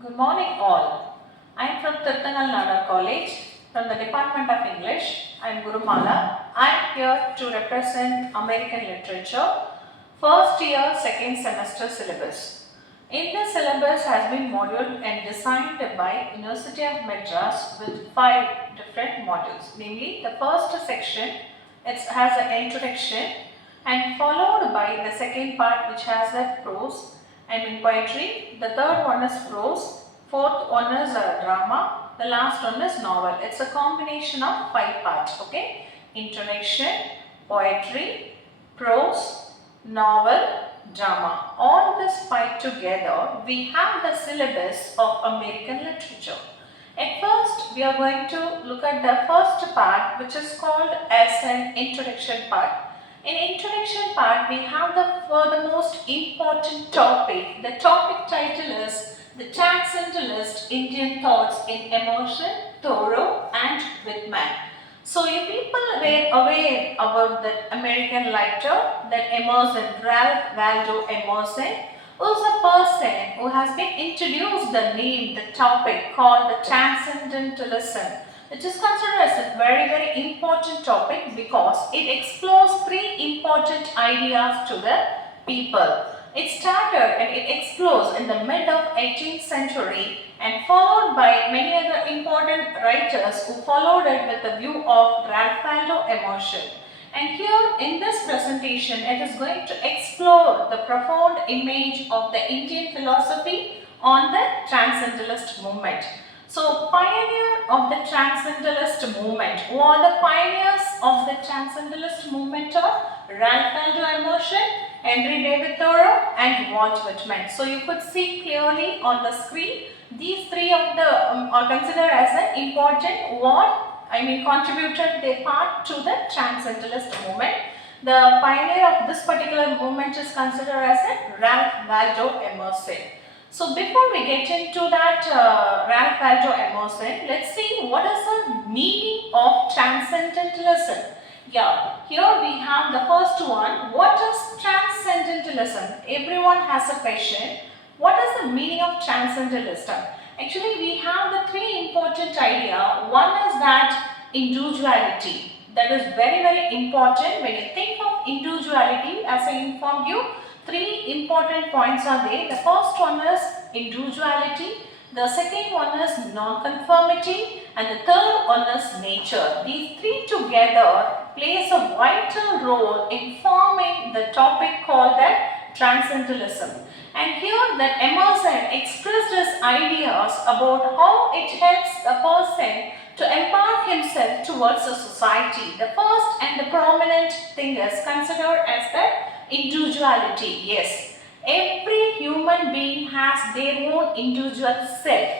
Good morning all. I am from Tirthangal Nada College from the Department of English. I am Gurumala. I am here to represent American Literature first year second semester syllabus. In the syllabus has been modeled and designed by University of Madras with 5 different modules. Namely, the first section it has an introduction and followed by the second part which has a prose and in poetry. The third one is prose, fourth one is drama, the last one is novel. It's a combination of 5 parts. Okay, introduction, poetry, prose, novel, drama. All this 5 together, we have the syllabus of American literature. At first, we are going to look at the first part, which is called as an introduction part. In introduction part, we have for the most important topic. The topic title is The Transcendentalist Indian Thoughts in Emerson, Thoreau and Whitman. So you people were aware about the American writer, that Emerson, Ralph Waldo Emerson, who's a person who has been introduced the topic called the Transcendentalism, which is considered as a very important topic because it explores 3 important ideas to the people. It started and it explodes in the mid of 18th century and followed by many other important writers who followed it with the view of Ralph Waldo Emerson. And here in this presentation, it is going to explore the profound image of the Indian philosophy on the Transcendentalist movement. So, pioneer of the Transcendentalist movement. Who are the pioneers of the Transcendentalist movement? Ralph Waldo Emerson, Henry David Thoreau and Walt Whitman. So, you could see clearly on the screen, these 3 of the are considered as an important contributed their part to the Transcendentalist movement. The pioneer of this particular movement is considered as a Ralph Waldo Emerson. So before we get into that Ralph Waldo Emerson, let's see what is the meaning of Transcendentalism. Yeah, here we have the first one. What is Transcendentalism? Everyone has a question. What is the meaning of Transcendentalism? Actually, we have the 3 important ideas. One is that individuality. That is very important. When you think of individuality, as I informed you, 3 important points are there. The first one is individuality, the second one is non-conformity and the third one is nature. These 3 together plays a vital role in forming the topic called that Transcendentalism. And here that Emerson expressed his ideas about how it helps a person to empower himself towards a society. The first and the prominent thing is considered as the individuality. Yes, every human being has their own individual self.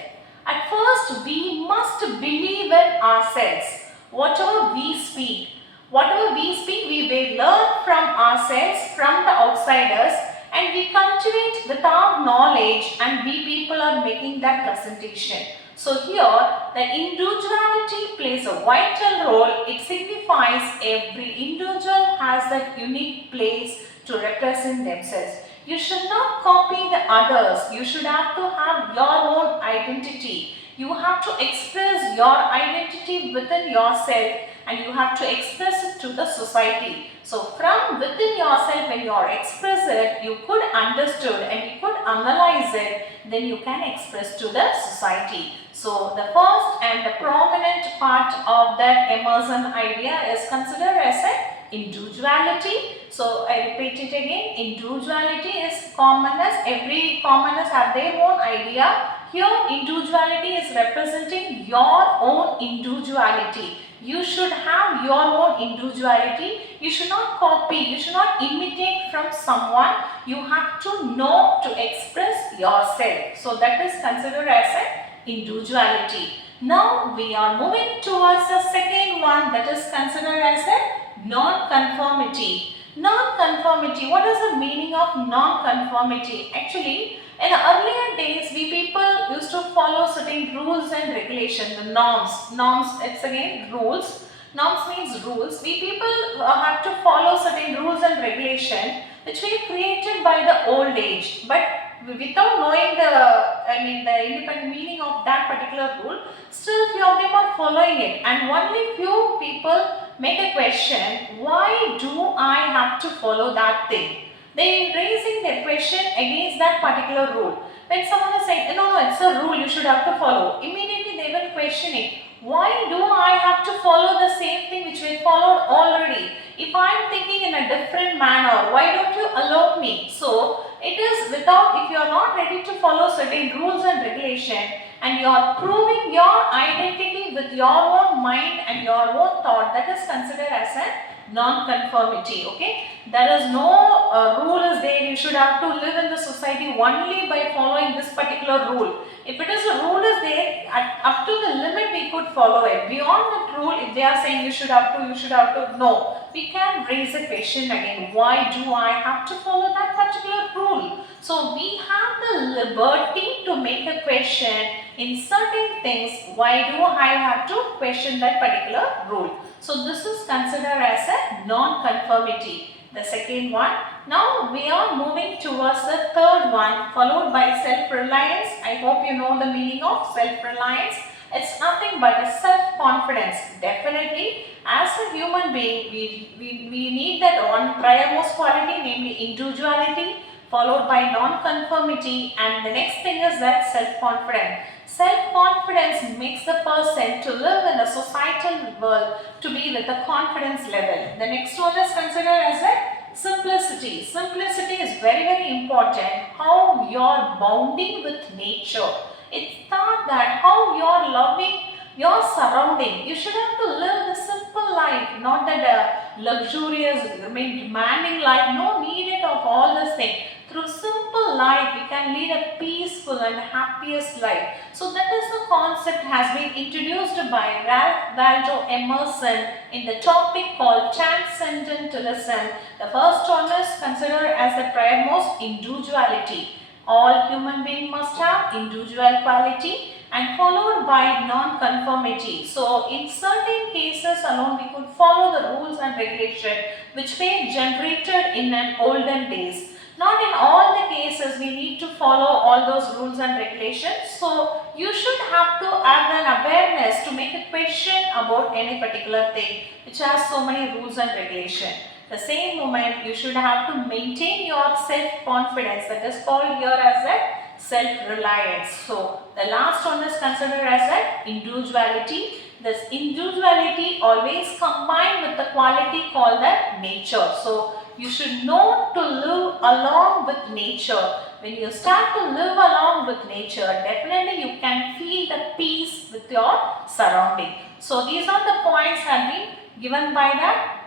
At first, we must believe in ourselves. Whatever we speak, we will learn from ourselves, from the outsiders, and we cultivate with our knowledge, and we people are making that presentation. So here, the individuality plays a vital role. It signifies every individual has that unique place to represent themselves. You should not copy the others. You should have to have your own identity. You have to express your identity within yourself and you have to express it to the society. So from within yourself, when you are express it, you could understood and you could analyze it, then you can express to the society. So the first and the prominent part of that Emerson idea is considered as a individuality. So I repeat it again, individuality is commonness. Every commonness have their own idea. Here individuality is representing your own individuality. You should have your own individuality. You should not copy, you should not imitate from someone. You have to know to express yourself. So that is considered as an individuality. Now we are moving towards the second one, that is considered as a non-conformity. Non-conformity, what is the meaning of non-conformity? Actually, in the earlier days, we people used to follow certain rules and regulations, the norms. Norms, it's again rules. Norms means rules. We people have to follow certain rules and regulation which were created by the old age. But without knowing the the independent meaning of that particular rule, still few of them are following it, and only few people make a question, why do I have to follow that thing? They raising their question against that particular rule. When someone is saying, no, no, it's a rule, you should have to follow, immediately they will question it. Why do I have to follow the same thing which we followed already? If I am thinking in a different manner, why don't you allow me? So, it is without, if you are not ready to follow certain rules and regulation, and you are proving your identity with your own mind and your own thought, that is considered as a non-conformity. Okay, there is no rule is there, you should have to live in the society only by following this particular rule. If it is a rule is there, up to the limit we could follow it. Beyond that rule, if they are saying you should have to, no. We can raise a question again, why do I have to follow that particular rule? So we have the liberty to make a question in certain things, why do I have to question that particular rule? So this is considered as a non-conformity. The second one. Now we are moving towards the third one, followed by self-reliance. I hope you know the meaning of self-reliance. It's nothing but a self-confidence. Definitely, as a human being, we need that one priormost quality, namely individuality, followed by non-conformity, and the next thing is that self-confidence. Self-confidence makes the person to live in a societal world to be with a confidence level. The next one is considered as a simplicity. Simplicity is very, very important. How you are bounding with nature. It's not that how you are loving your surrounding. You should have to live the simple life, not that luxurious, demanding life. No need of all this thing. Through simple life, we can lead a peaceful and happiest life. So that is the concept has been introduced by Ralph Waldo Emerson in the topic called transcendentalism. The first one is considered as the priormost individuality. All human beings must have individual quality, and followed by non-conformity. So in certain cases alone we could follow the rules and regulation which were generated in an olden days. Not in all the cases we need to follow all those rules and regulations. So you should have to have an awareness to make a question about any particular thing which has so many rules and regulations. The same moment you should have to maintain your self-confidence, that is called here as a self-reliance. So the last one is considered as an individuality. This individuality always combined with the quality called the nature. So you should know to live along with nature. When you start to live along with nature, definitely you can feel the peace with your surrounding. So these are the points have been given by the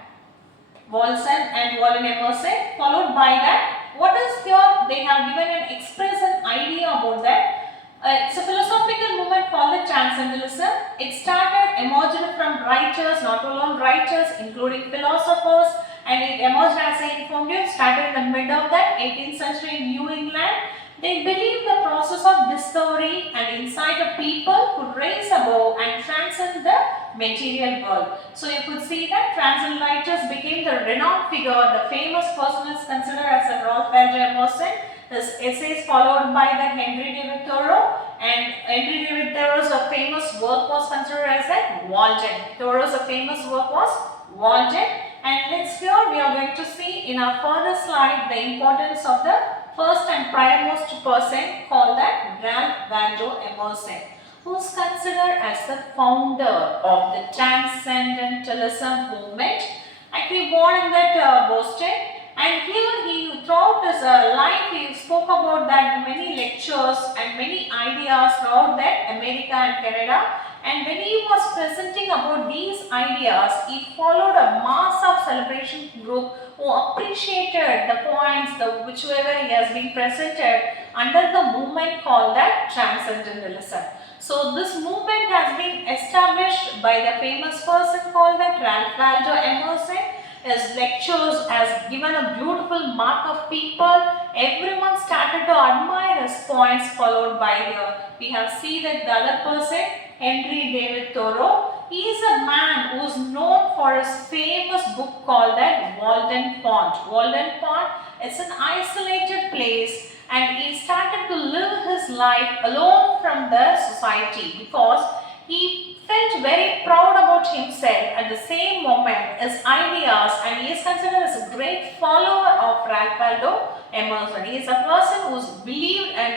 Walson and Waldo Emerson. Followed by that, what is here? They have given an express an idea about that. It's a philosophical movement called the transcendentalism. It started, emerged from writers, not alone writers, including philosophers, and it emerged as I informed you, started in the mid of the 18th century in New England. They believe the process of discovery and insight of people could rise above and transcend the material world. So you could see that transcendentalists became the renowned figure. The famous person is considered as a Ralph Waldo Emerson. His essays followed by the Henry David Thoreau, and Henry David Thoreau's famous work was considered as a Walden. Thoreau's famous work was Walden. And next here we are going to see in our further slide the importance of the first and priormost person called that Ralph Waldo Emerson, who is considered as the founder of the Transcendentalism movement. Actually born in that Boston, and here he throughout his life he spoke about that many lectures and many ideas throughout that America and Canada. And when he was presenting about these ideas, he followed a mass of celebration group who appreciated the points, whichever he has been presented under the movement called that Transcendentalism. So this movement has been established by the famous person called that Ralph Waldo Emerson. His lectures has given a beautiful mark of people. Everyone started to admire his points, followed by here. We have seen that the other person, Henry David Thoreau. He is a man who is known for his famous book called that Walden Pond. Walden Pond is an isolated place, and he started to live his life alone from the society because he felt very proud about himself. At the same moment, his ideas, and he is considered as a great follower of Ralph Waldo Emerson. He is a person who is believed and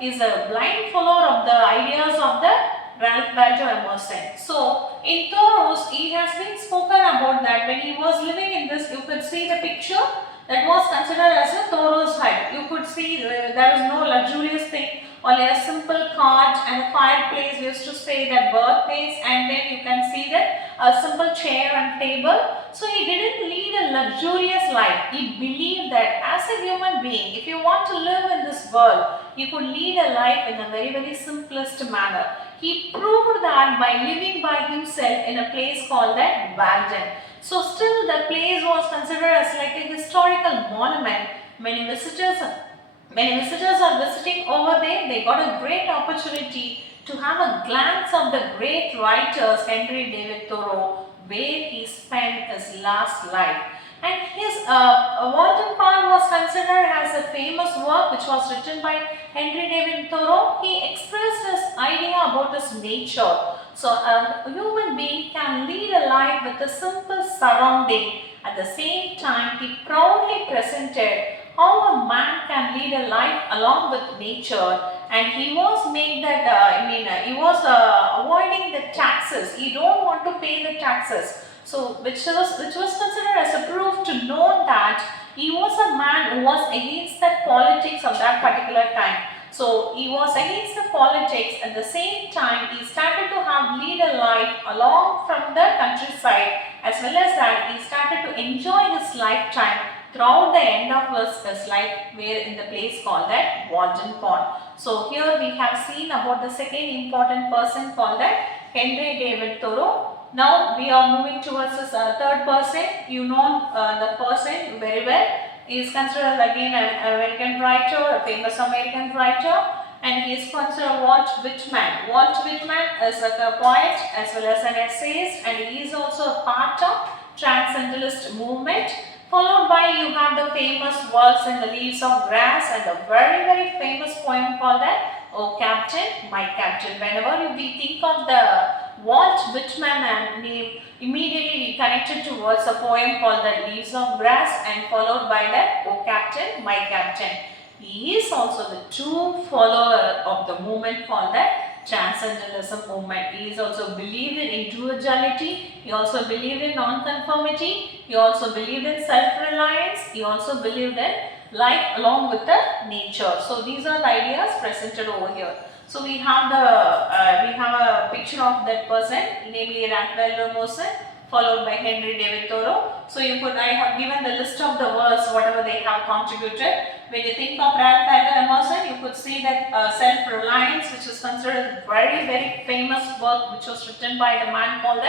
is a blind follower of the ideas of the Ralph Waldo Emerson. So, in Thoreau's, he has been spoken about that when he was living in this, you could see the picture that was considered as a Thoreau's hut. You could see there is no luxurious thing, only a simple cot and a fireplace. We used to say that birthplace, and then you can see that a simple chair and table. So he didn't lead a luxurious life. He believed that as a human being, if you want to live in this world, you could lead a life in a very simplest manner. He proved that by living by himself in a place called that Walden. So still the place was considered as like a historical monument. Many visitors are visiting over there. They got a great opportunity to have a glance of the great writers Henry David Thoreau, where he spent his last life. And his Walden Pond was considered as a famous work which was written by Henry David Thoreau. He expressed his idea about his nature. So a human being can lead a life with a simple surrounding. At the same time, he proudly presented how a man can lead a life along with nature, and he was made that he was avoiding the taxes. He don't want to pay the taxes. So which was considered as a proof to know that he was a man who was against the politics of that particular time. So he was against the politics. At the same time, he started to lead a life along from the countryside, as well as that he started to enjoy his lifetime throughout the end of his life, where in the place called that Walden Pond. So here we have seen about the second important person called that Henry David Thoreau. Now we are moving towards this third person. You know the person very well. He is considered again an American writer, a famous American writer, and he is considered Walt Whitman. Walt Whitman is a poet as well as an essayist, and he is also a part of Transcendentalist movement. Followed by you have the famous works in the Leaves of Grass and a very famous poem called that Oh Captain, My Captain. Whenever we think of the Walt Whitman name, immediately we connected towards a poem called the Leaves of Grass and followed by that Oh Captain, My Captain. He is also the true follower of the movement called that Transcendentalism movement. He is also believed in individuality. He also believed in non-conformity. He also believed in self-reliance. He also believed in life along with the nature. So these are the ideas presented over here. So we have a picture of that person, namely Ralph Waldo Emerson, followed by Henry David Thoreau. So I have given the list of the works, whatever they have contributed. When you think of Ralph Waldo Emerson, you could see that Self-Reliance, which is considered a very famous work, which was written by the man called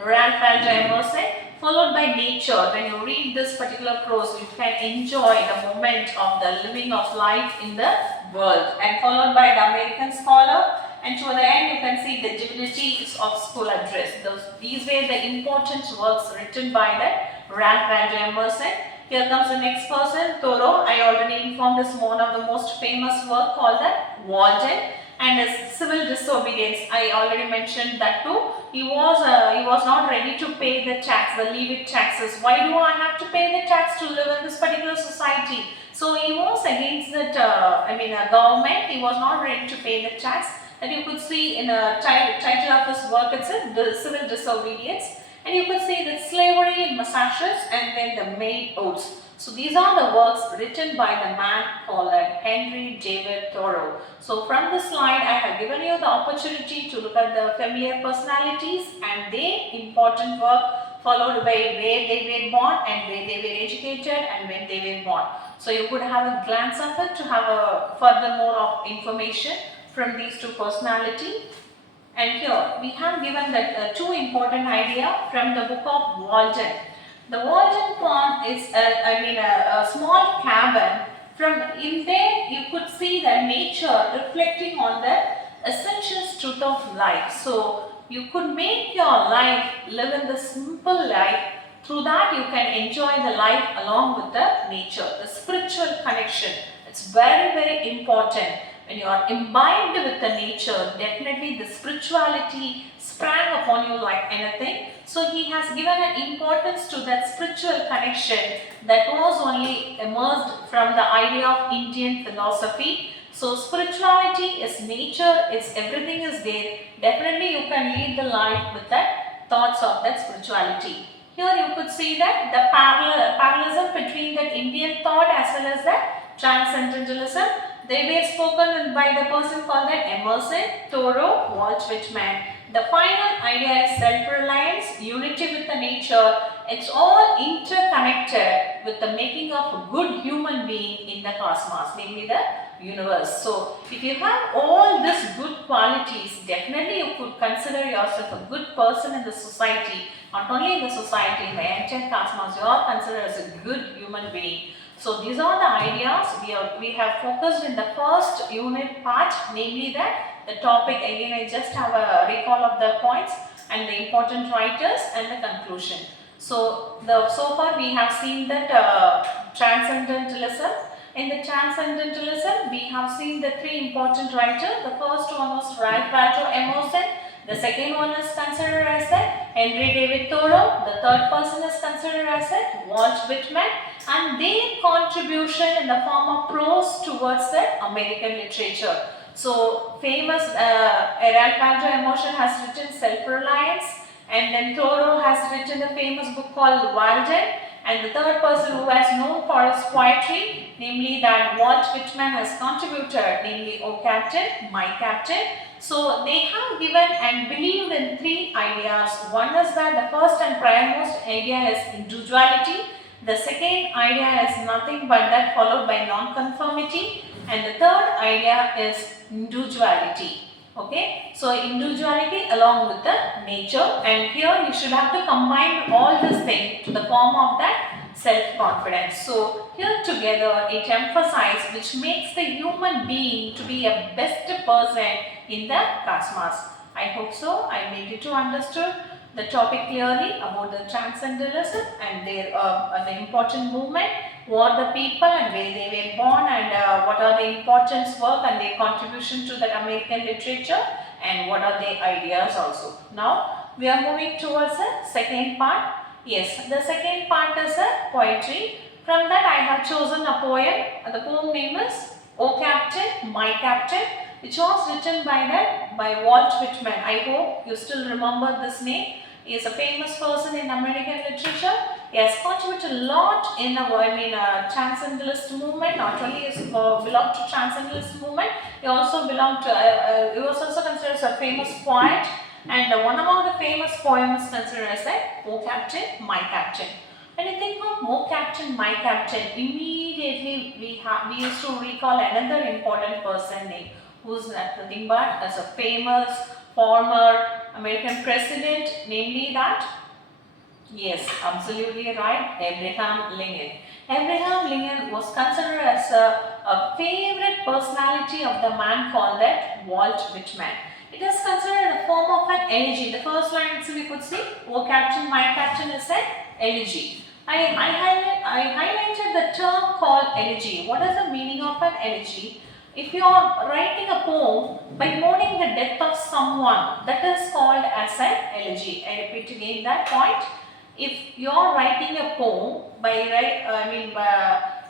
Ralph Waldo Emerson, followed by Nature. When you read this particular prose, you can enjoy the moment of the living of life in the world, and followed by the American Scholar. And to the end, you can see the Divinities of School Address. These were the important works written by the Ralph Waldo Emerson. Here comes the next person, Thoreau. I already informed this one of the most famous work called the Walden, and his civil disobedience. I already mentioned that too. He was not ready to pay the tax, the levied taxes. Why do I have to pay the tax to live in this particular society? So he was against that. Government. He was not ready to pay the tax. And you could see in a title of his work itself, the civil disobedience. And you could see that slavery in Massachusetts and then the Maine Oaths. So these are the works written by the man called Henry David Thoreau. So from this slide, I have given you the opportunity to look at the familiar personalities and their important work, followed by where they were born and where they were educated and when they were born. So you could have a glance of it to have a further more of information from these two personalities. And here we have given that two important ideas from the book of Walden. The Walden Pond is a small cabin. From in there you could see the nature reflecting on the essential truth of life. So you could make your life live in the simple life. Through that you can enjoy the life along with the nature, the spiritual connection. It's very, very important. When you are imbibed with the nature, definitely the spirituality sprang upon you like anything. So he has given an importance to that spiritual connection that was only emerged from the idea of Indian philosophy. So spirituality is nature, is everything is there. Definitely you can lead the life with that thoughts of that spirituality. Here you could see that the parallelism between the Indian thought as well as the transcendentalism. They were spoken by the person called that Emerson, Thoreau, Walt Whitman. The final idea is self-reliance, unity with the nature. It's all interconnected with the making of a good human being in the cosmos, namely the universe. So, if you have all these good qualities, definitely you could consider yourself a good person in the society. Not only in the society, in the entire cosmos, you are considered as a good human being. So these are the ideas we have focused in the first unit part, namely that the topic. Again, I just have a recall of the points and the important writers and the conclusion. So far we have seen that transcendentalism. In the transcendentalism, we have seen the three important writers. The first one was Ralph Waldo Emerson. The second one is considered as Henry David Thoreau. The third person is considered as Walt Whitman, and their contribution in the form of prose towards the American literature. So famous Ralph Waldo Emerson has written Self-Reliance, and then Thoreau has written a famous book called Walden, and the third person who has known for his poetry, namely that Walt Whitman has contributed, namely O Captain, My Captain. So they have given and believed in three ideas. One is that the first and primemost idea is individuality. The second idea is nothing but that followed by non-conformity. And the third idea is individuality. Okay, so individuality along with the nature, and here you should have to combine all this thing to the form of that self-confidence. So here together it emphasizes which makes the human being to be a best person in the cosmos. I hope so. I made you to understood the topic clearly about the transcendentalism and their the important movement, what the people and where they were born, and what are the importance work and their contribution to the American literature, and what are their ideas also. Now we are moving towards the second part. Yes, the second part is a poetry. From that I have chosen a poem. The poem name is O Captain, My Captain, which was written by Walt Whitman. I hope you still remember this name. He is a famous person in American literature. He has contributed a lot in transcendentalist movement. Not only is belonged to transcendentalist movement, he also belonged to. He was also considered as a famous poet. And one among the famous poems considered as O Captain, My Captain. When you think of O Captain, My Captain, immediately we used to recall another important person name, who's nothing but as a famous former American president, namely that, yes, absolutely right, Abraham Lincoln. Abraham Lincoln was considered as a favorite personality of the man called that Walt Whitman. It is considered a form of an elegy. The first line, so we could see, O Captain, My Captain is an elegy. I highlighted the term called elegy. What is the meaning of an elegy? If you are writing a poem by mourning the death of someone, that is called as an elegy. I repeat again that point. If you are writing a poem by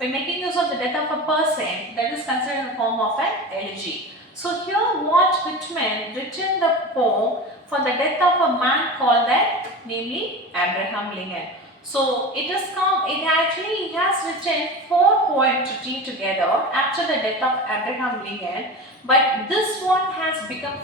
making use of the death of a person, that is considered a form of an elegy. So here Walt Whitman written the poem for the death of a man called that, namely Abraham Lincoln. So he has written 4 poems together after the death of Abraham Lincoln, but this one has become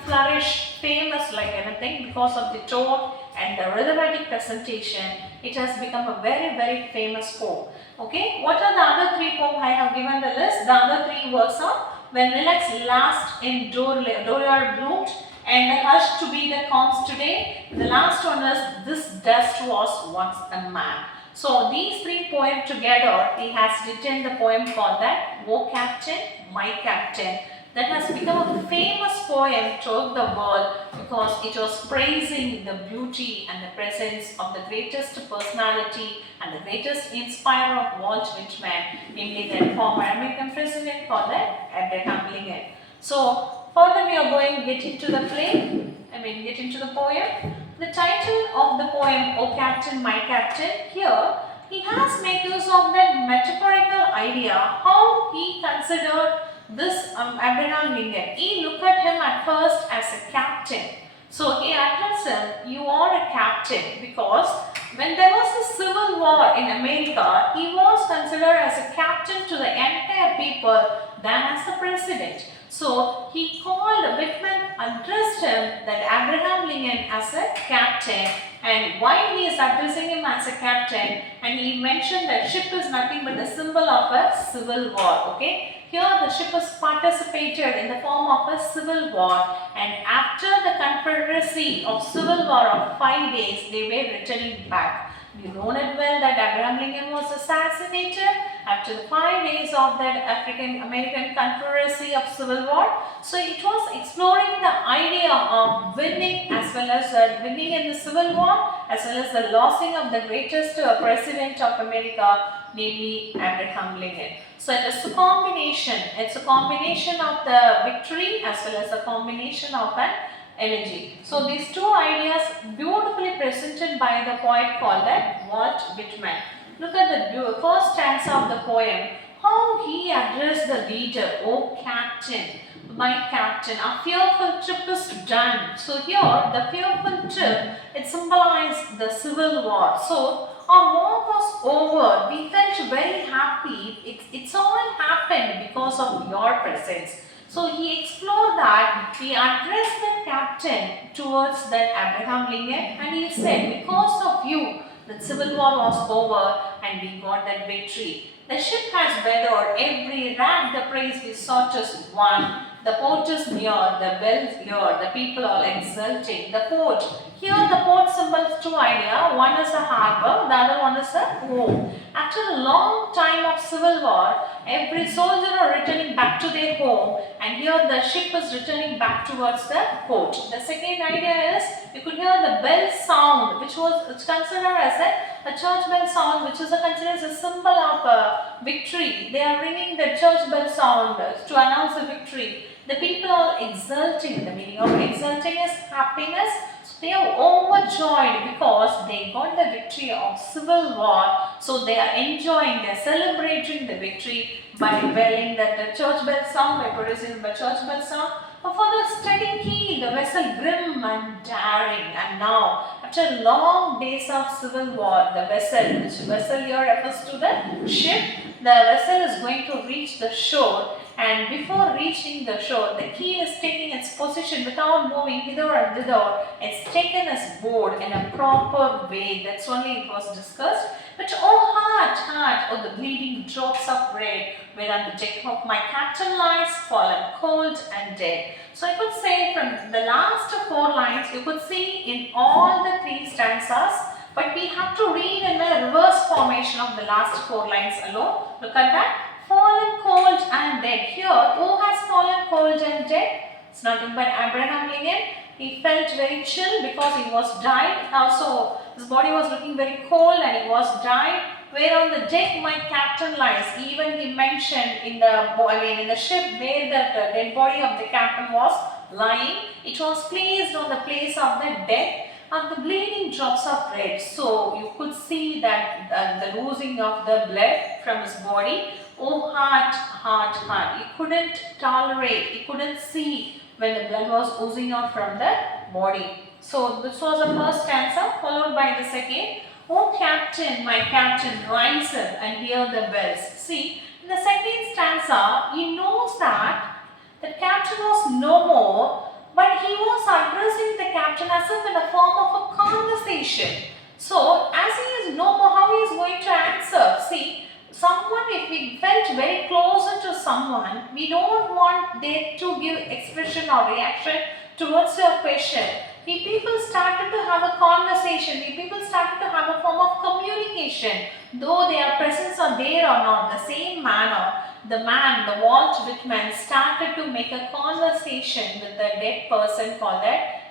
famous like anything because of the tone and the rhythmic presentation. It has become a very, very famous poem. Okay, what are the other 3 poems I have given the list? The other 3 works are When Lilacs Last in Doriar Bloomed, and Hush to Be the Calms Today. The last one is This Dust Was Once a Man. So these 3 poems together, he has written the poem called that O Captain, My Captain. That has become a famous poem throughout the world because it was praising the beauty and the presence of the greatest personality and the greatest inspirer of Walt Whitman, namely the former American president called Abraham Lincoln. So further we are going to get into the play, get into the poem. The title of the poem, O Captain, My Captain, here he has made use of that metaphorical idea how he considered this Abraham Lincoln. He looked at him at first as a captain. So he addressed him, you are a captain, because when there was a civil war in America, he was considered as a captain to the entire people than as the president. So he called, Whitman addressed him, that Abraham Lincoln, as a captain, and why he is addressing him as a captain, and he mentioned that ship is nothing but the symbol of a civil war. Okay. Here the ship has participated in the form of a civil war, and after the Confederacy of civil war of 5 days, they were returning back. You know it well that Abraham Lincoln was assassinated after the 5 days of that African American Confederacy of civil war. So it was exploring the idea of winning, as well as winning in the civil war, as well as the losing of the greatest president of America, namely Abraham Lincoln. So it is a combination. It's a combination of the victory as well as a combination of an elegy. So these two ideas beautifully presented by the poet called Walt Whitman. Look at the first stanza of the poem, how he addressed the reader, O Captain, my captain, our fearful trip is done. So here the fearful trip, it symbolized the civil war. So our war was over. We felt very happy. It's all happened because of your presence. So he explored that. He addressed the captain towards that Abraham Lincoln, and he said, because of you, the civil war was over and we got that victory. The ship has weathered every rag, the praise we sought is won. The port is near, the bells hear, the people are exulting. The port, here the port symbols two ideas. One is a harbor, the other one is a home. After a long time of civil war, every soldier are returning back to their home, and here the ship is returning back towards the port. The second idea is, you could hear the bell sound, which was considered as a church bell sound, which is considered as a symbol of victory. They are ringing the church bell sound to announce the victory. The people are exulting. The meaning of exulting is happiness. So they are overjoyed because they got the victory of civil war. So they are enjoying, they are celebrating the victory by belling the church bell sound, by producing the church bell sound. For the steady keel, the vessel grim and daring. And now, after long days of civil war, the vessel, which vessel here refers to the ship, the vessel is going to reach the shore. And before reaching the shore, the keel is taking its position without moving hither and thither. It's taken its board in a proper way. That's only it was discussed. But oh heart, heart, oh the bleeding drops of red, whereon the deck of my captain lies, fallen cold and dead. So I could say from the last 4 lines, you could see in all the 3 stanzas, but we have to read in the reverse formation of the last 4 lines alone. Look at that. Fallen cold and dead. Here, who has fallen cold and dead? It's nothing but Abraham Lincoln. He felt very chill because he was died. Also, his body was looking very cold and he was died. Where on the deck my captain lies. Even he mentioned in the ship where the dead body of the captain was lying. It was placed on the place of the deck of the bleeding drops of red. So you could see that the losing of the blood from his body. Oh heart, heart, heart. He couldn't tolerate, he couldn't see when the blood was oozing out from the body. So this was the first stanza, followed by the second. Oh captain, my captain, rise up and hear the bells. See, in the second stanza, he knows that the captain was no more, but he was addressing the captain as if in the form of a conversation. So, as he is no more, how he is going to answer? See, someone, if we felt very closer to someone, we don't want they to give expression or reaction towards your question. We people started to have a conversation, we people started to have a form of communication, though their presence are there or not, the same manner. The man, the Walt Whitman, started to make a conversation with the dead person called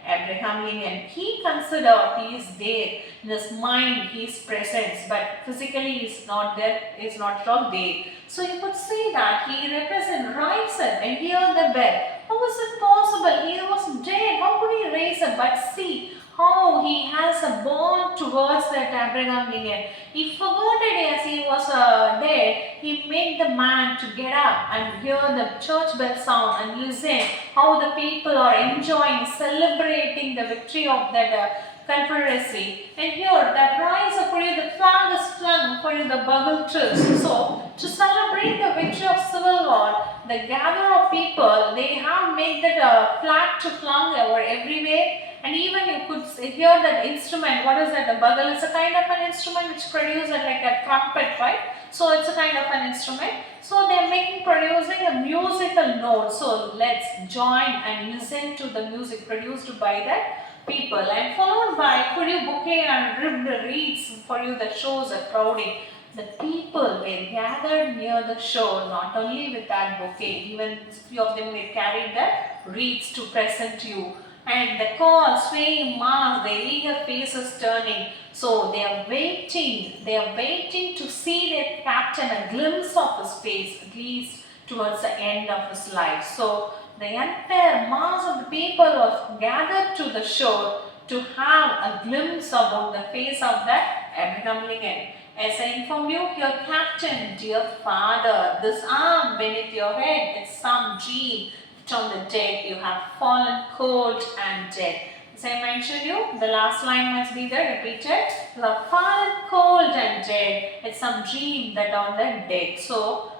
Abraham Lincoln. He considered he is there in his mind, he is present, but physically he is not there, he is not at all there. So you could see that he represents, rise up and hear the bell. How is it possible? He was dead. How could he raise up? But see how he has a bond towards that Abraham Lincoln. He forgot it as he was dead. He made the man to get up and hear the church bell sound and listen how the people are enjoying, celebrating the victory of that Confederacy. And here that rise up for you, the flag is flung for you, the bugle trills. So to celebrate the victory of Civil War, the gather of people, they have made that flag to flung over everywhere. And even you could hear that instrument. What is that? The bugle is a kind of an instrument which produces like a trumpet, right? So it's a kind of an instrument. So they are producing a musical note. So let's join and listen to the music produced by that people, and followed by for you bouquet and ribbed wreaths for you that shows a crowding. The people were gathered near the shore, not only with that bouquet, even few of them were carried the wreaths to present to you. And the call, swaying mass, their eager faces turning. So they are waiting to see their captain, a glimpse of his face, at least towards the end of his life. So the entire mass of the people was gathered to the shore to have a glimpse about the face of that Abraham Lincoln. As I inform you, your captain, dear father, this arm beneath your head, it's some dream. From the dead, you have fallen cold and dead. As I mentioned you, the last line must be there repeated. You have fallen cold and dead. It's some dream that on the dead. So,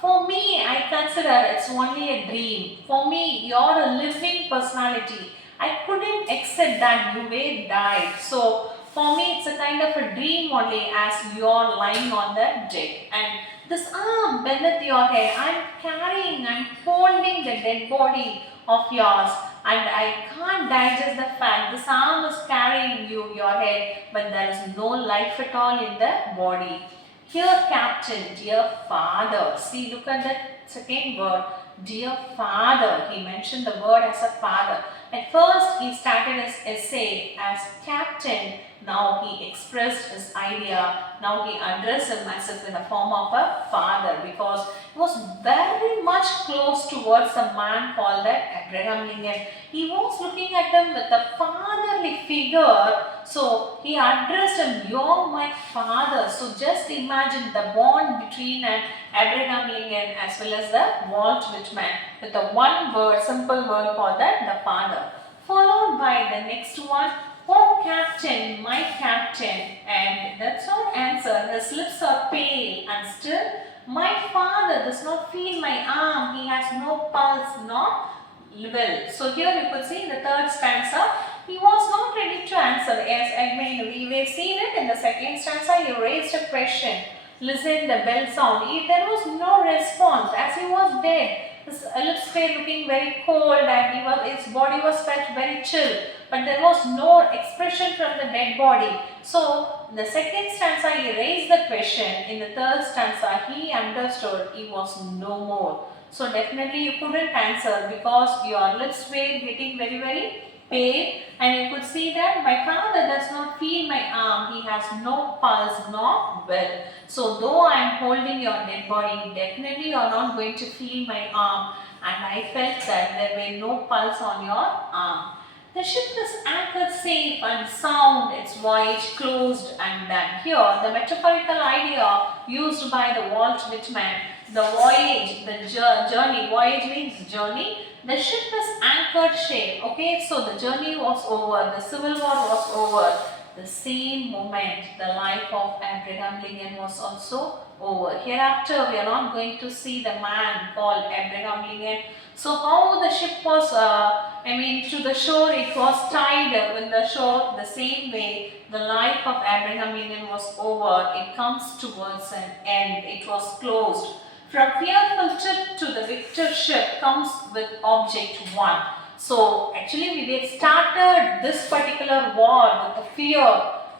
for me, I consider it's only a dream. For me, you're a living personality. I couldn't accept that you were died. So, for me, it's a kind of a dream only as you're lying on the deck. And this arm beneath your head, I'm holding the dead body of yours, and I can't digest the fact this arm is carrying you, your head, but there is no life at all in the body. Here, captain, dear father. See, look at that second word, dear father. He mentioned the word as a father. At first, he started his essay as captain. Now he expressed his idea. Now he addressed him as if in the form of a father, because he was very much close towards a man called that Abraham Lincoln. He was looking at him with a fatherly figure. So he addressed him, you're my father. So just imagine the bond between an Abraham Lincoln as well as the Walt Whitman with the one word, simple word called that the father. Followed by the next one, oh captain, my captain. And that's not answer. His lips are pale and still. My father does not feel my arm. He has no pulse nor will. So here you could see in the third stanza, he was not ready to answer. As I mean, we have seen it in the second stanza, he raised a question. Listen the bell sound. There was no response as he was dead. His lips were looking very cold and his body was felt very chill. But there was no expression from the dead body. So, in the second stanza, he raised the question. In the third stanza, he understood he was no more. So, definitely you couldn't answer because your lips were getting very, very pale. And you could see that my father does not feel my arm. He has no pulse nor will. So, though I am holding your dead body, definitely you are not going to feel my arm. And I felt that there were no pulse on your arm. The ship is anchored safe and sound, its voyage closed and done. Here, the metaphorical idea used by the Walt Whitman, the voyage, the journey, voyage means journey. The ship is anchored safe, okay, so the journey was over, the Civil War was over. The same moment, the life of Abraham Lincoln was also over. Hereafter, we are not going to see the man called Abraham Lincoln. So, how the ship was, to the shore, it was tied in the shore, the same way the life of Abraham Lincoln was over. It comes towards an end. It was closed. From fearful trip to the victor ship comes with object one. So, actually we had started this particular war with the fear,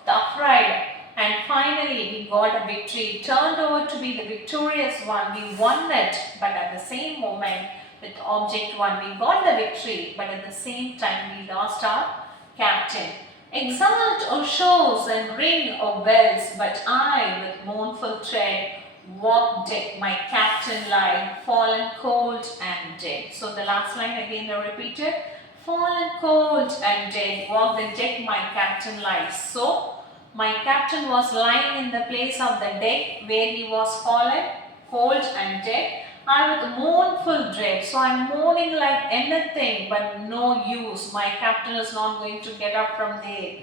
the affright, and finally we got a victory. It turned out to be the victorious one. We won it, but at the same moment, with Object 1. We got the victory, but at the same time we lost our captain. Exult, O shores, and ring, O bells, but I, with mournful tread, walk deck, my captain lie, fallen cold and dead. So the last line again I repeated. Fallen cold and dead, walk the deck, my captain lies. So my captain was lying in the place of the deck where he was fallen, cold and dead. I with mournful dread. So I'm mourning like anything, but no use. My captain is not going to get up from there.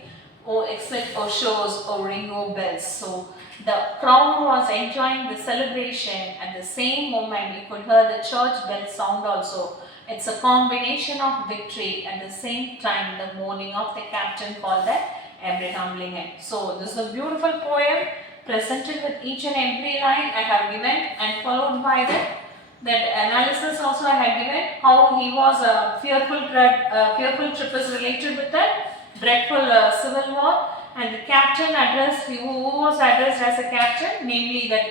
Oh, except O shores, O ring, O bells. So the crowd was enjoying the celebration. At the same moment, you could hear the church bell sound also. It's a combination of victory at the same time the mourning of the captain called the Abraham Lincoln. So this is a beautiful poem presented with each and every line I have given, and followed by that analysis also I have given how he was a fearful trip is related with the dreadful civil war, and the captain addressed, who was addressed as a captain, namely that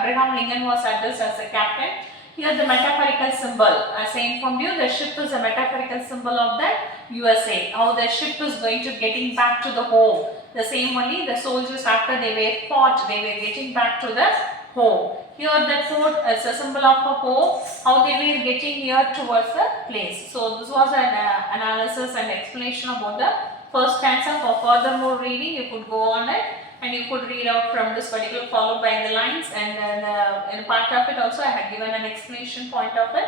Abraham Lincoln was addressed as a captain. Here the metaphorical symbol, as I informed you, the ship is a metaphorical symbol of the USA. How the ship is going to getting back to the home. The same only the soldiers after they were fought, they were getting back to the home. Here the fort is a symbol of a home, how they were getting near towards the place. So this was an analysis and explanation about the first stanza. For furthermore reading, you could go on it and you could read out from this particular followed by the lines, and then in part of it also I had given an explanation point of it.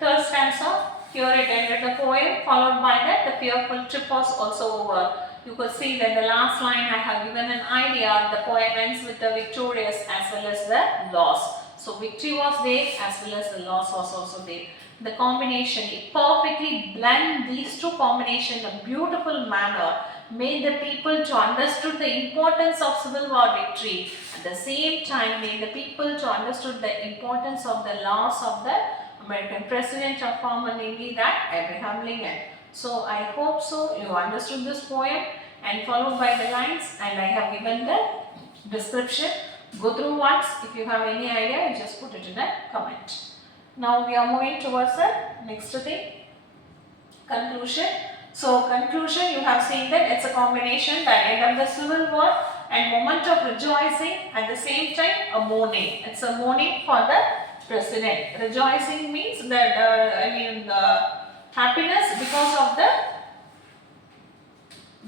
Third stanza, here it ended the poem, followed by that the fearful trip was also over. You could see that the last line I have given an idea, the poem ends with the victorious as well as the loss. So victory was there as well as the loss was also there. The combination, it perfectly blend these two combinations in a beautiful manner, made the people to understood the importance of Civil War victory. At the same time, made the people to understood the importance of the loss of the American president or former, namely that Abraham Lincoln. So I hope so you understood this poem and followed by the lines, and I have given the description. Go through once. If you have any idea, you just put it in a comment. Now we are moving towards the next thing, conclusion. So conclusion, you have seen that it's a combination, the end of the Civil War and moment of rejoicing, at the same time a mourning. It's a mourning for the president. Rejoicing means that the happiness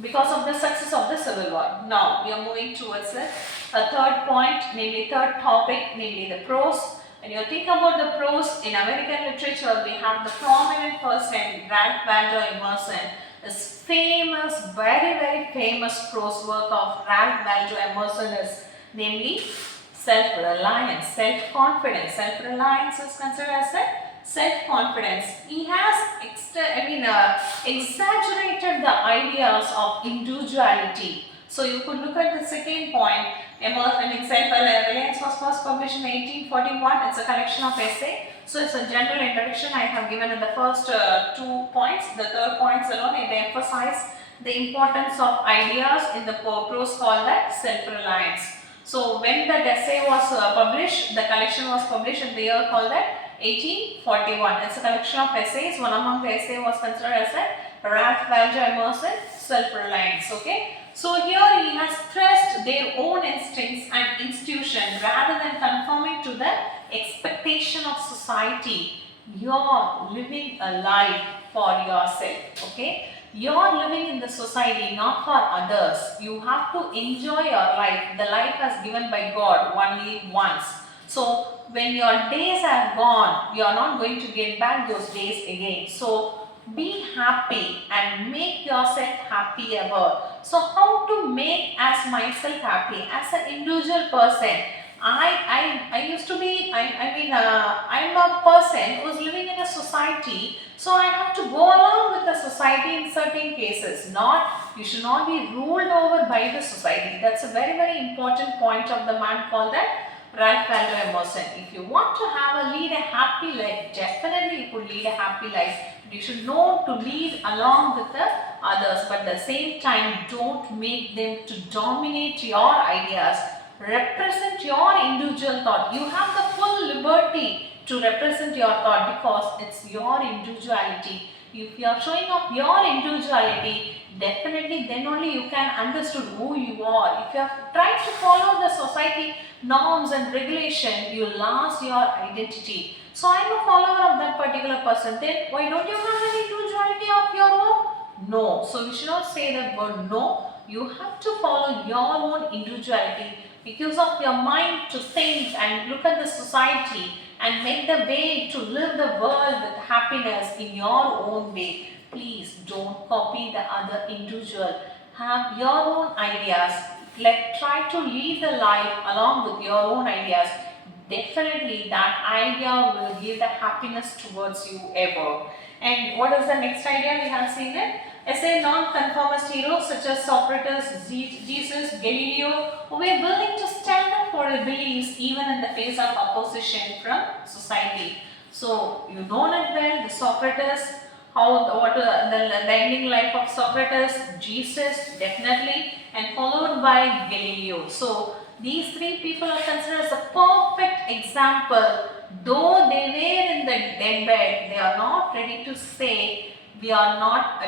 because of the success of the Civil War. Now we are moving towards a third point, namely third topic, namely the prose. When you think about the prose in American literature, we have the prominent person, Ralph Waldo Emerson. This famous, very famous prose work of Ralph Waldo Emerson is namely self-reliance, self-confidence. Self-reliance is considered as a self-confidence. He has exaggerated the ideas of individuality. So you could look at the second point. Self-reliance was first published in 1841. It's a collection of essay. So it's a general introduction I have given in the first 2 points. The third points alone, it emphasizes the importance of ideas in the prose called that self-reliance. So when that essay was published, the collection was published in the year called that 1841. It's a collection of essays. One among the essay was considered as a Ralph Waldo Emerson self-reliance. Okay. So here he has stressed their own instincts and institution rather than conforming to the expectation of society. You're living a life for yourself. Okay. You're living in the society, not for others. You have to enjoy your life. The life has given by God only once. So when your days are gone, you are not going to get back those days again. So be happy and make yourself happy ever. So how to make as myself happy as an individual person? I'm a person who's living in a society, so I have to go along with the society in certain cases. You should not be ruled over by the society. That's a very important point of the man called that Ralph Waldo Emerson. If you want to lead a happy life, definitely you could lead a happy life. You should know to lead along with the others, but at the same time, don't make them to dominate your ideas. Represent your individual thought. You have the full liberty to represent your thought because it's your individuality. If you are showing off your individuality, definitely then only you can understood who you are. If you are trying to follow the society norms and regulation, you lost your identity. So I am a follower of that particular person. Then why don't you have an individuality of your own? No. So we should not say that word no. You have to follow your own individuality because of your mind to think and look at the society and make the way to live the world with happiness in your own way. Please don't copy the other individual. Have your own ideas. Try to lead the life along with your own ideas. Definitely that idea will give the happiness towards you ever. And what is the next idea we have seen it? As a non-conformist hero such as Socrates, Jesus, Galileo, who were willing to stand up for their beliefs even in the face of opposition from society. So you know that well, the Socrates, the ending life of Socrates, Jesus definitely, and followed by Galileo. So these three people are considered as a perfect example. Though they were in the deathbed, they are not ready to say we are not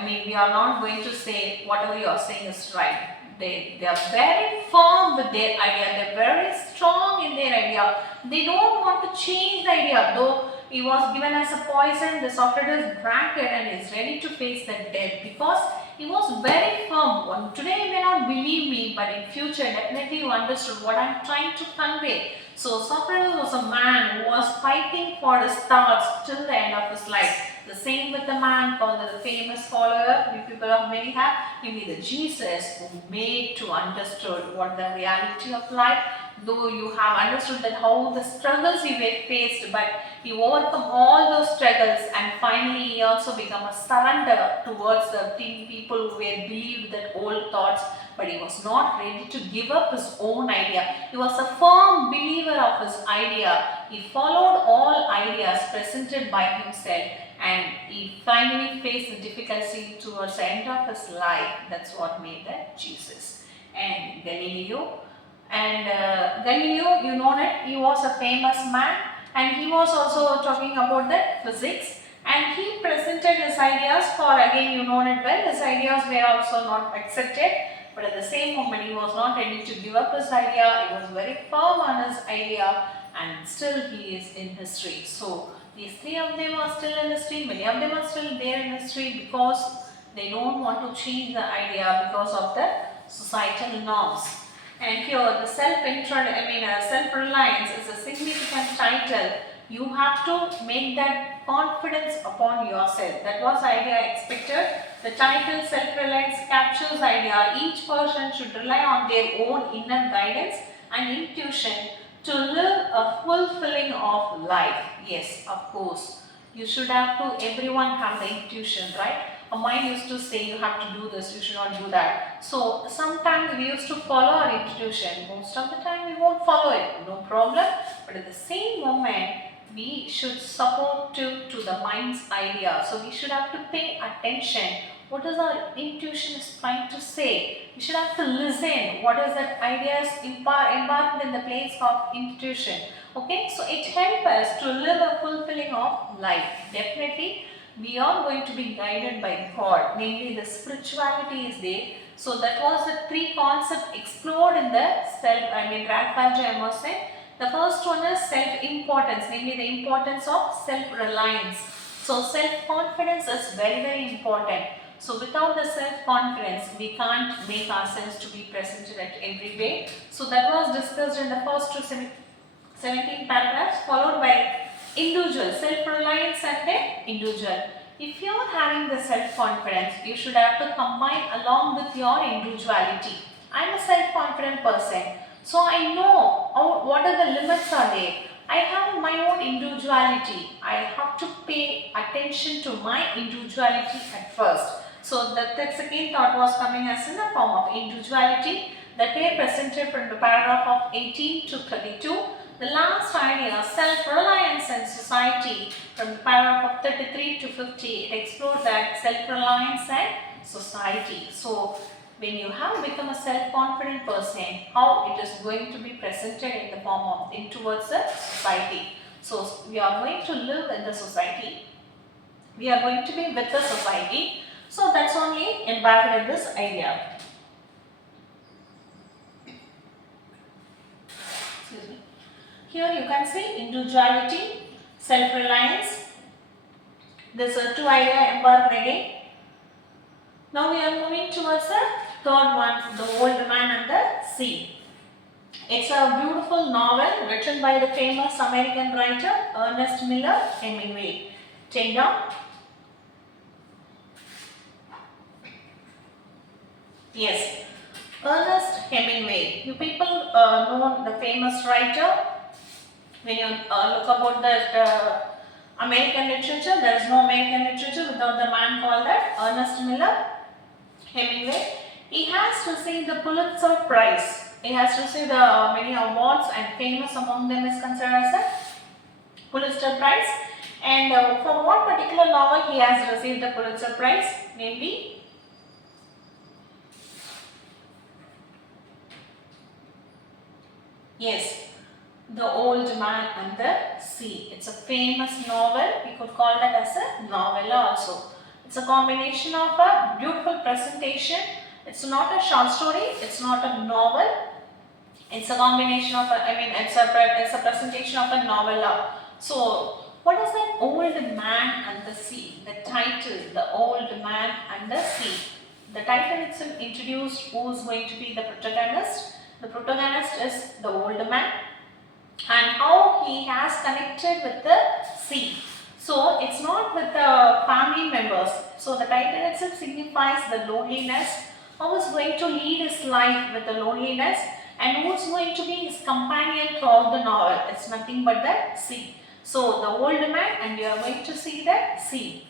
going to say whatever you are saying is right. They are very firm with their idea. They are very strong in their idea. They don't want to change the idea. Though he was given as a poison, the Socrates drank it and is ready to face the death because he was very firm. Today you may not believe me, but in future definitely you understood what I am trying to convey. So Socrates was a man who was fighting for his thoughts till the end of his life. The same with the man called the famous follower, you people of many have, namely the Jesus who made to understood what the reality of life. Though you have understood that how the struggles he faced, but he overcome all those struggles and finally he also become a surrender towards the people who were believed that old thoughts, but he was not ready to give up his own idea. He was a firm believer of his idea. He followed all ideas presented by himself and he finally faced the difficulty towards the end of his life. That's what made that Jesus. And Galileo, you know that he was a famous man and he was also talking about the physics and he presented his ideas for, again you know it well, his ideas were also not accepted, but at the same moment he was not ready to give up his idea. He was very firm on his idea and still he is in history. So these three of them are still in history, many of them are still there in history because they don't want to change the idea because of the societal norms. And here the self-reliance is a significant title. You have to make that confidence upon yourself. That was idea expected. The title self-reliance captures idea. Each person should rely on their own inner guidance and intuition to live a fulfilling of life. Yes, of course. You should have to, everyone have the intuition, right? A mind used to say you have to do this, you should not do that. So sometimes we used to follow our intuition. Most of the time we won't follow it, no problem. But at the same moment, we should support to the mind's idea. So we should have to pay attention. What is our intuition is trying to say? We should have to listen. What is that idea is embarked in the place of intuition. Okay, so it helps us to live a fulfilling of life. Definitely, we are going to be guided by God. Namely, the spirituality is there. So that was the three concepts explored in the Ralph Waldo Emerson. The first one is self-importance, namely the importance of self-reliance. So self-confidence is very, very important. So without the self-confidence, we can't make ourselves to be presented at every way. So that was discussed in the first 17 paragraphs, followed by individual, self-reliance and the individual. If you are having the self-confidence, you should have to combine along with your individuality. I am a self-confident person. So I know what are the limits are there. I have my own individuality. I have to pay attention to my individuality at first. So that's again thought was coming as in the form of individuality that were presented from the paragraph of 18 to 32. The last idea, self-reliance and society, from the paragraph of 33 to 50, it explored that self-reliance and society. So when you have become a self-confident person, how it is going to be presented in the form of towards the society. So we are going to live in the society. We are going to be with the society. So that's only embedded in this idea. Excuse me. Here you can see individuality, self-reliance. These are two ideas embarked again. Now we are moving towards the third one, The Old Man and the Sea. It's a beautiful novel written by the famous American writer Ernest Miller Hemingway. Take down. Yes, Ernest Hemingway. You people know the famous writer. When you look about the American literature, there is no American literature without the man called that Ernest Miller Hemingway. He has received the Pulitzer Prize. He has received many awards, and famous among them is considered as the Pulitzer Prize. And for what particular novel he has received the Pulitzer Prize? Namely, yes, The Old Man and the Sea. It's a famous novel. We could call that as a novella also. It's a combination of a beautiful presentation. It's not a short story. It's not a novel. It's a combination of it's a presentation of a novella. So what is that Old Man and the Sea? The title, The Old Man and the Sea. The title itself introduced who is going to be the protagonist. The protagonist is the old man, and how he has connected with the sea. So it's not with the family members. So the title itself signifies the loneliness. How is going to lead his life with the loneliness, and who's going to be his companion throughout the novel? It's nothing but the sea. So the old man, and we are going to see the sea.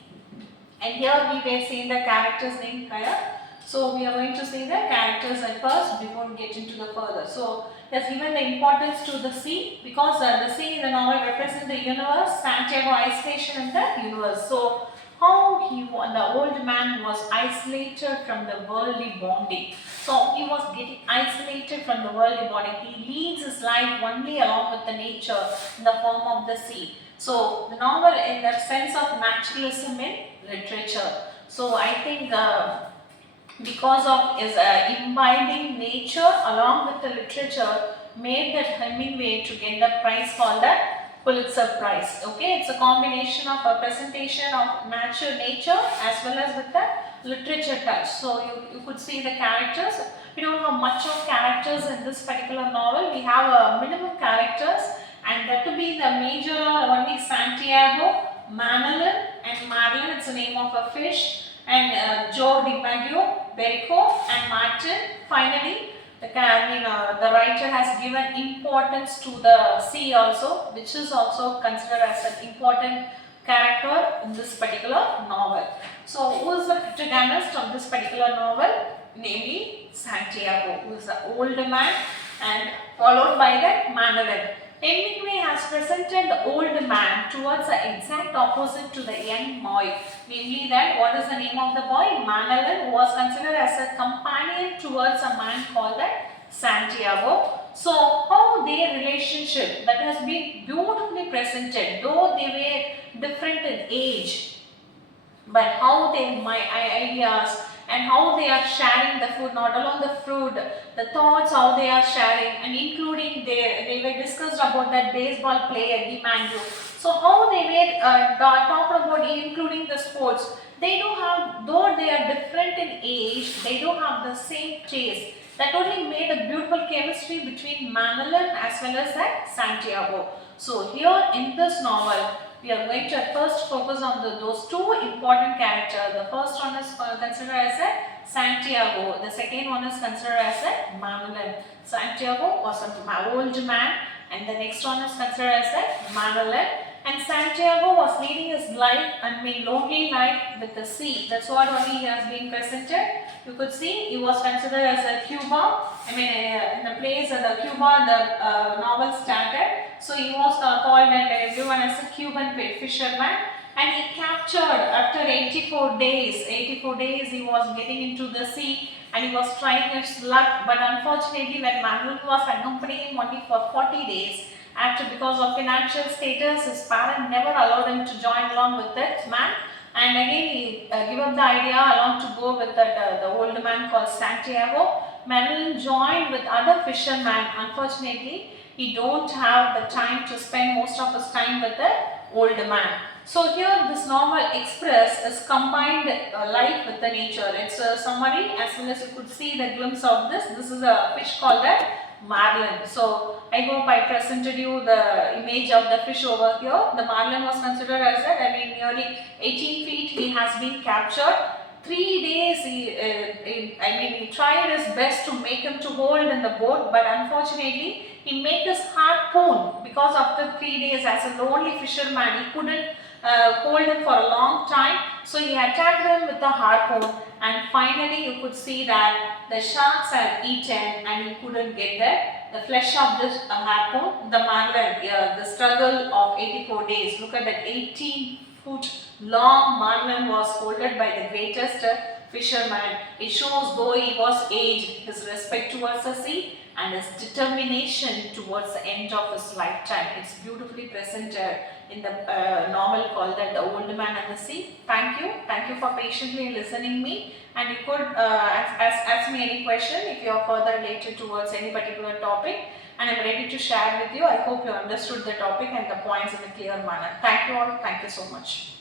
And here we were seeing the characters named here. So we are going to see the characters at first before we get into the further. So he has given the importance to the sea, because the sea in the novel represents the universe, Santiago isolation in the universe. So how the old man was isolated from the worldly bonding. So he was getting isolated from the worldly bonding. He leads his life only along with the nature in the form of the sea. So the novel in the sense of naturalism in literature. So I think because of his imbibing nature along with the literature, made that Hemingway to get the prize called the Pulitzer Prize. Okay, it's a combination of a presentation of nature as well as with the literature touch. So you could see the characters. We don't have much of characters in this particular novel. We have a minimum characters, and that to be the major are only Santiago, Manolin and Marilyn. It's the name of a fish. And Joe DiMaggio, Berico and Martin. Finally, the writer has given importance to the sea also, which is also considered as an important character in this particular novel. So who is the protagonist of this particular novel? Namely Santiago, who is the old man, and followed by the Manolin. Hemingway has presented the old man towards the exact opposite to the young boy. Namely that, what is the name of the boy? Manolin, who was considered as a companion towards a man called Santiago. So how their relationship that has been beautifully presented, though they were different in age, but how their ideas and how they are sharing the food, not alone the food, the thoughts, how they are sharing, and including they were discussed about that baseball player DiMaggio. So how they were talked about including the sports. They do have, though they are different in age, they do have the same taste. That only made a beautiful chemistry between Manolin as well as Santiago. So here in this novel, we are going to first focus on those two important characters. The first one is considered as Santiago. The second one is considered as Manolin. Santiago was an old man, and the next one is considered as Manolin. And Santiago was leading his life, lonely life with the sea. That's what only he has been presented. You could see he was considered as a Cuba. In the place of the Cuba, the novel started. So he was called and everyone as a Cuban fisherman. And he captured after 84 days. 84 days he was getting into the sea, and he was trying his luck. But unfortunately, when Manuel was accompanying him only for 40 days, After, because of financial status, his parent never allowed him to join along with that man. And again, he gave up the idea along to go with that the old man called Santiago. Magellan joined with other fishermen. Unfortunately, he don't have the time to spend most of his time with the old man. So here this normal express is combined life with the nature. It's a summary. As soon as you could see the glimpse of this, this is a fish called a marlin. So I hope I presented you the image of the fish over here. The marlin was considered as that, nearly 18 feet he has been captured. 3 days he tried his best to make him to hold in the boat, but unfortunately he made his harpoon because after 3 days as a lonely fisherman he couldn't hold him for a long time, so he attacked him with the harpoon, and finally you could see that the sharks had eaten and he couldn't get the flesh of this harpoon. The marlin, the struggle of 84 days. Look at that 18-foot long marlin was holded by the greatest fisherman. It shows though he was aged, his respect towards the sea and his determination towards the end of his lifetime. It's beautifully presented in the novel called that The Old Man and the Sea. Thank you for patiently listening me, and you could ask me any question if you are further related towards any particular topic, and I am ready to share with you. I hope you understood the topic and the points in a clear manner. Thank you all. Thank you so much.